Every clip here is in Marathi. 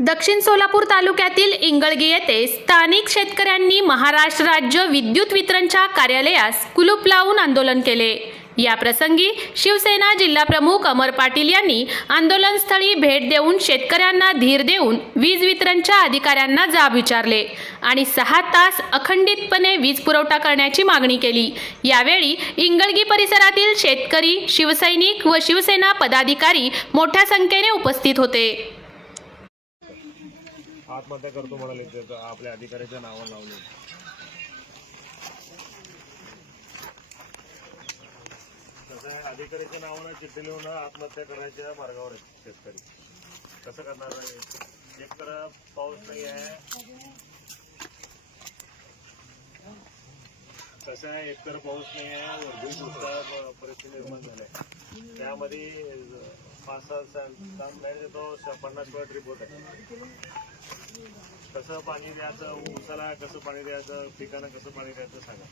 दक्षिण सोलापूर तालुक्यातील इंगळगी येथे स्थानिक शेतकऱ्यांनी महाराष्ट्र राज्य विद्युत वितरणच्या कार्यालयास कुलूप लावून आंदोलन केले। या प्रसंगी शिवसेना जिल्हाप्रमुख अमर पाटील यांनी आंदोलनस्थळी भेट देऊन शेतकऱ्यांना धीर देऊन वीज वितरणच्या अधिकाऱ्यांना जाब विचारले आणि 6 तास अखंडितपणे वीज पुरवठा करण्याची मागणी केली। यावेळी इंगळगी परिसरातील शेतकरी, शिवसैनिक व शिवसेना पदाधिकारी मोठ्या संख्येने उपस्थित होते। आत्महत्या करतो म्हणाले ते आपल्या अधिकाऱ्याच्या नावावर लावले। तसं अधिकाऱ्याच्या नावाने चिठ्ठी लिहून आत्महत्या करायच्या मार्गावर आहेत शेतकरी। कसं करणार आहे? एक तर पाऊस नाही आहे, कसं आहे, एकतर पाऊस नाही आहे, दुष्काळ परिस्थिती निर्माण झाली। त्यामध्ये 5-6 तास नाही देतो, 50 वेळा ट्रिप होत आहे। कसं पाणी द्यायचं, ऊसाला कसं पाणी द्यायचं, पिकांना कसं पाणी द्यायचं सांगा।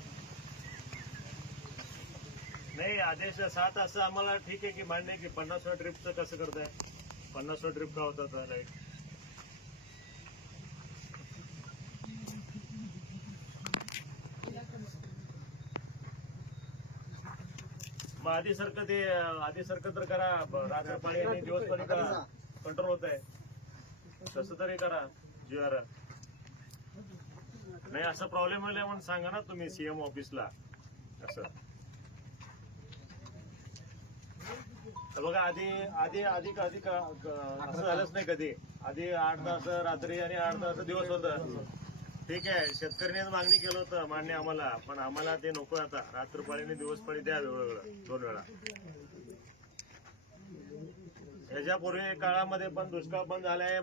नाही आदेश 6 तास आम्हाला ठीक आहे की मान्य की 50 वेळा ट्रिपचं कसं करताय? 50 वेळा ट्रिप का होतात लाईट? मग आधीसारखं तर करा, रात्र पाणी आणि दिवस पाणी करा, कंट्रोल होत आहे तसं तरी करा। जीआर नाही असं प्रॉब्लेम आले म्हणून सांगा ना तुम्ही सीएम ऑफिसला। असं बघा, आधी असं झालंच नाही कधी। आधी 8 तास रात्री आणि 8 तास दिवस होतं, ठीक आहे। शेतकऱ्यांनी मागणी केलं होतं, मान्य आम्हाला, पण आम्हाला ते नको आता। रात्रपाळी आणि दिवसपाळी द्या वेगवेगळं 2 वेळा। ह्याच्यापूर्वी काळामध्ये पण दुष्काळ पण झालाय।